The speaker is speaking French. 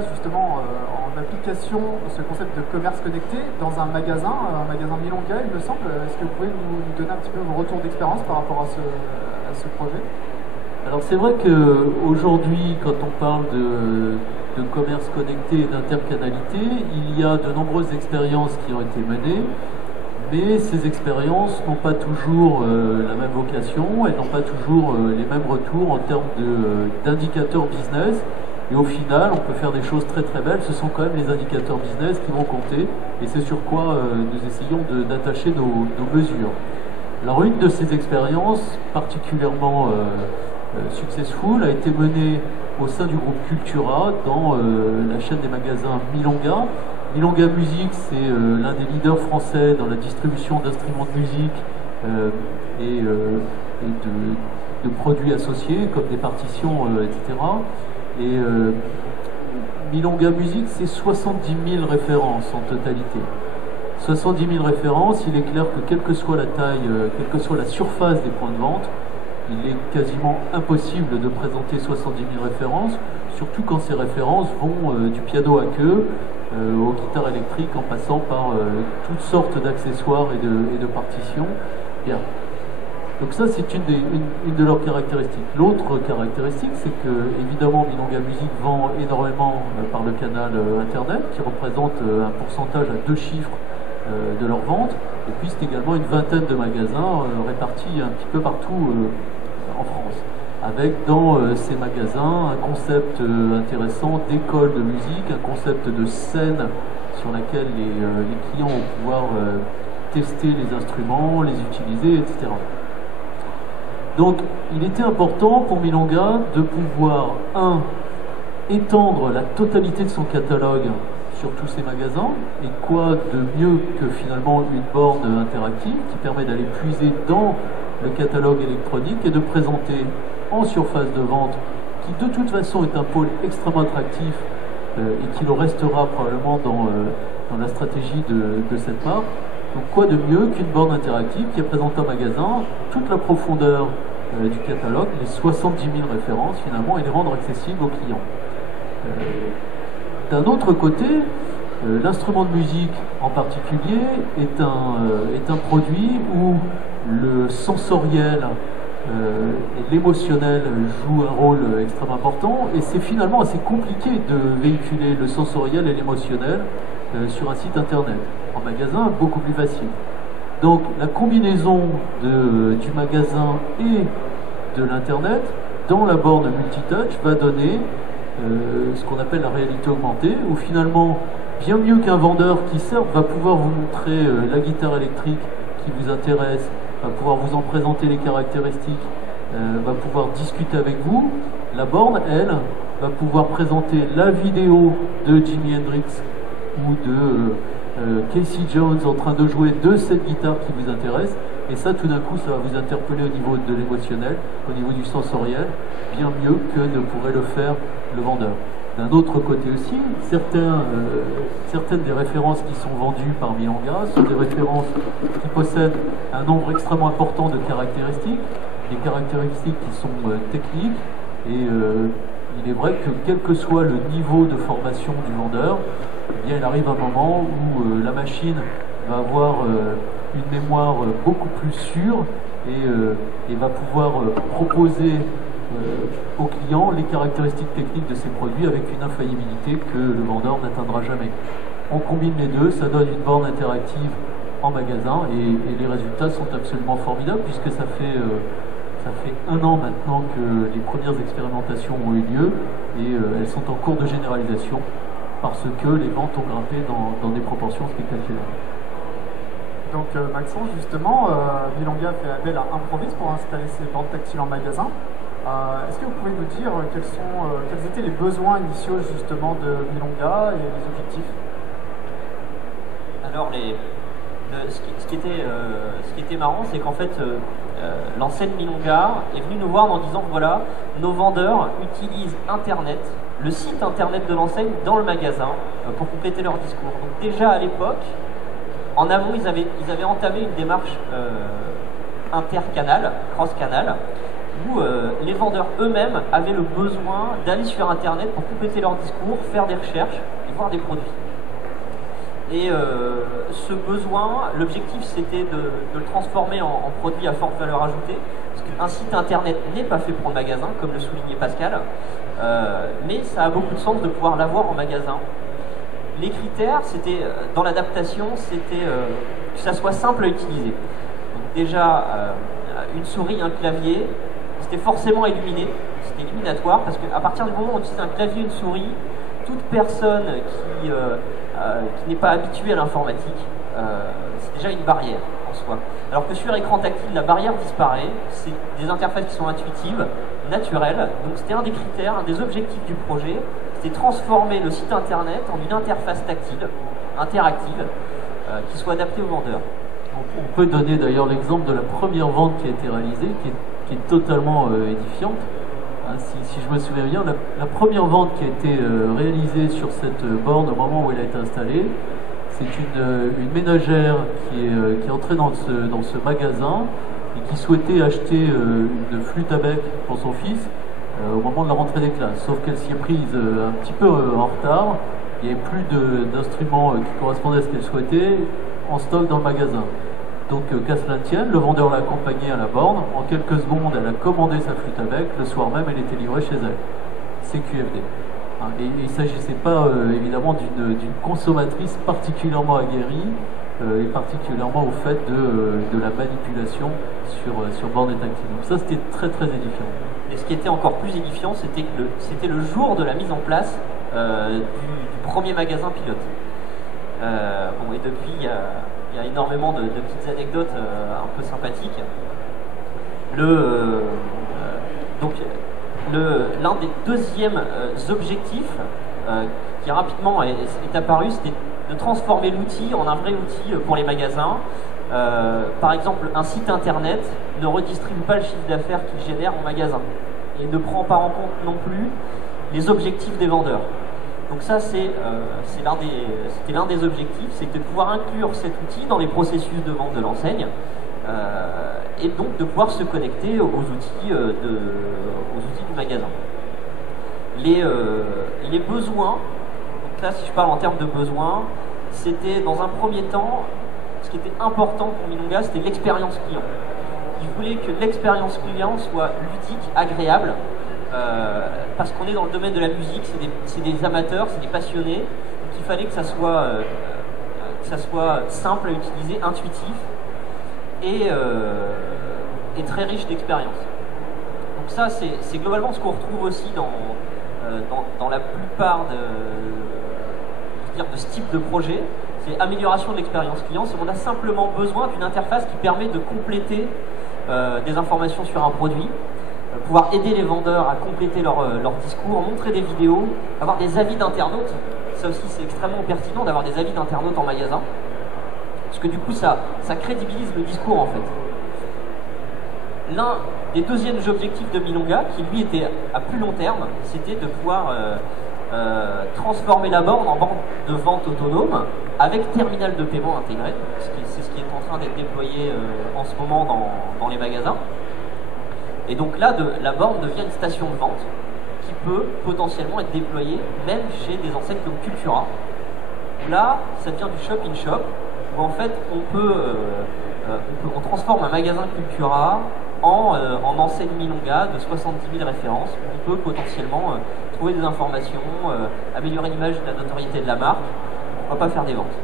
place justement en application ce concept de commerce connecté dans un magasin Milonga, il me semble. Est-ce que vous pouvez nous donner un petit peu vos retours d'expérience par rapport à ce projet? Alors c'est vrai qu'aujourd'hui, quand on parle de commerce connecté et d'intercanalité, il y a de nombreuses expériences qui ont été menées, mais ces expériences n'ont pas toujours la même vocation, elles n'ont pas toujours les mêmes retours en termes d'indicateurs business, et au final, on peut faire des choses très très belles, ce sont quand même les indicateurs business qui vont compter, et c'est sur quoi nous essayons d'attacher nos mesures. Alors une de ces expériences particulièrement successful a été menée au sein du groupe Cultura dans la chaîne des magasins Milonga. Milonga Music, c'est l'un des leaders français dans la distribution d'instruments de musique et de produits associés comme des partitions, etc. Et Milonga Music, c'est 70 000 références en totalité. 70 000 références, il est clair que quelle que soit la taille, quelle que soit la surface des points de vente, il est quasiment impossible de présenter 70 000 références, surtout quand ces références vont du piano à queue aux guitares électriques en passant par toutes sortes d'accessoires et de partitions. Bien. Donc ça, c'est une de leurs caractéristiques. L'autre caractéristique, c'est que, évidemment, Milonga Music vend énormément par le canal Internet, qui représente un pourcentage à 2 chiffres de leur vente. Et puis, c'est également une vingtaine de magasins répartis un petit peu partout en France. Avec dans ces magasins un concept intéressant d'école de musique, un concept de scène sur laquelle les clients vont pouvoir tester les instruments, les utiliser, etc. Donc, il était important pour Milonga de pouvoir, étendre la totalité de son catalogue sur tous ces magasins, et quoi de mieux que finalement une borne interactive qui permet d'aller puiser dans le catalogue électronique et de présenter en surface de vente, qui de toute façon est un pôle extrêmement attractif et qui le restera probablement dans la stratégie de cette marque. Donc quoi de mieux qu'une borne interactive qui présente un magasin, toute la profondeur du catalogue, les 70 000 références finalement, et les rendre accessibles aux clients. D'un autre côté, l'instrument de musique en particulier est un produit où le sensoriel et l'émotionnel jouent un rôle extrêmement important, et c'est finalement assez compliqué de véhiculer le sensoriel et l'émotionnel sur un site internet. En magasin, beaucoup plus facile. Donc la combinaison du magasin et de l'internet dans la borne multitouch va donner ce qu'on appelle la réalité augmentée, où finalement, bien mieux qu'un vendeur qui certes va pouvoir vous montrer la guitare électrique qui vous intéresse, va pouvoir vous en présenter les caractéristiques, va pouvoir discuter avec vous, la borne, elle, va pouvoir présenter la vidéo de Jimi Hendrix ou de Casey Jones en train de jouer de cette guitare qui vous intéresse, et ça tout d'un coup ça va vous interpeller au niveau de l'émotionnel, au niveau du sensoriel, bien mieux que ne pourrait le faire le vendeur. D'un autre côté aussi, certaines des références qui sont vendues par Milonga sont des références qui possèdent un nombre extrêmement important de caractéristiques, des caractéristiques qui sont techniques, et il est vrai que quel que soit le niveau de formation du vendeur, eh bien, il arrive un moment où la machine va avoir une mémoire beaucoup plus sûre et va pouvoir proposer aux clients les caractéristiques techniques de ces produits avec une infaillibilité que le vendeur n'atteindra jamais. On combine les deux, ça donne une borne interactive en magasin, et les résultats sont absolument formidables, puisque ça fait 1 an maintenant que les premières expérimentations ont eu lieu, et elles sont en cours de généralisation parce que les ventes ont grimpé dans des proportions spectaculaires. Donc Maxence, justement, Milonga fait appel à Improvis pour installer ses bornes tactiles en magasin. Est-ce que vous pouvez nous dire quels étaient les besoins initiaux justement de Milonga et les objectifs? Alors, ce qui était marrant, c'est qu'en fait, l'enseigne Milonga est venue nous voir en disant que voilà, nos vendeurs utilisent Internet, le site Internet de l'enseigne dans le magasin pour compléter leur discours. Donc déjà à l'époque, en avril, ils avaient entamé une démarche intercanal, cross-canal, où les vendeurs eux-mêmes avaient le besoin d'aller sur Internet pour compléter leur discours, faire des recherches et voir des produits. Et ce besoin, l'objectif c'était de le transformer en produit à forte valeur ajoutée, parce qu'un site Internet n'est pas fait pour le magasin, comme le soulignait Pascal, mais ça a beaucoup de sens de pouvoir l'avoir en magasin. Les critères, c'était dans l'adaptation, c'était que ça soit simple à utiliser. Donc déjà, une souris, un clavier, c'était forcément illuminé, c'était éliminatoire, parce qu'à partir du moment où on utilise un clavier, une souris, toute personne qui n'est pas habituée à l'informatique, c'est déjà une barrière en soi. Alors que sur écran tactile, la barrière disparaît, c'est des interfaces qui sont intuitives, naturelles, donc c'était un des critères, un des objectifs du projet, c'était transformer le site internet en une interface tactile, interactive, qui soit adaptée aux vendeurs. On peut donner d'ailleurs l'exemple de la première vente qui a été réalisée, qui est totalement édifiante. Hein, si je me souviens bien, la première vente qui a été réalisée sur cette borne au moment où elle a été installée, c'est une ménagère qui est entrée dans ce magasin et qui souhaitait acheter une flûte à bec pour son fils au moment de la rentrée des classes. Sauf qu'elle s'y est prise un petit peu en retard. Il n'y avait plus d'instruments qui correspondaient à ce qu'elle souhaitait en stock dans le magasin. Donc, qu'à cela ne tienne, le vendeur l'a accompagnée à la borne. En quelques secondes, elle a commandé sa flûte à bec. Le soir même, elle était livrée chez elle. C'est QFD. Hein, et il ne s'agissait pas, évidemment, d'une consommatrice particulièrement aguerrie et particulièrement au fait de la manipulation sur borne et tactile. Donc ça, c'était très, très édifiant. Et ce qui était encore plus édifiant, c'était que c'était le jour de la mise en place du premier magasin pilote. Bon, et depuis, il y a énormément de petites anecdotes un peu sympathiques. L'un des deuxièmes objectifs qui rapidement est apparu, c'était de transformer l'outil en un vrai outil pour les magasins. Par exemple, un site internet ne redistribue pas le chiffre d'affaires qu'il génère en magasin et ne prend pas en compte non plus les objectifs des vendeurs. Donc ça, c'était l'un des objectifs, c'était de pouvoir inclure cet outil dans les processus de vente de l'enseigne et donc de pouvoir se connecter aux outils du magasin. Les besoins, donc là si je parle en termes de besoins, c'était dans un premier temps, ce qui était important pour Milonga, c'était l'expérience client. Il voulait que l'expérience client soit ludique, agréable, parce qu'on est dans le domaine de la musique, c'est des amateurs, c'est des passionnés, donc il fallait que ça soit simple à utiliser, intuitif et très riche d'expérience. Donc ça, c'est globalement ce qu'on retrouve aussi dans la plupart de ce type de projet. C'est amélioration de l'expérience client. On a simplement besoin d'une interface qui permet de compléter des informations sur un produit, pouvoir aider les vendeurs à compléter leur discours, montrer des vidéos, avoir des avis d'internautes. Ça aussi, c'est extrêmement pertinent d'avoir des avis d'internautes en magasin, parce que du coup, ça crédibilise le discours en fait. L'un des deuxièmes objectifs de Milonga, qui lui était à plus long terme, c'était de pouvoir transformer la borne en borne de vente autonome avec terminal de paiement intégré. C'est ce qui est en train d'être déployé en ce moment dans les magasins. Et donc là, la borne devient une station de vente qui peut potentiellement être déployée même chez des enseignes comme Cultura. Là, ça devient du shop-in-shop, où en fait on transforme un magasin Cultura en enseigne Milonga de 70 000 références. On peut potentiellement trouver des informations, améliorer l'image de la notoriété de la marque. On ne va pas faire des ventes.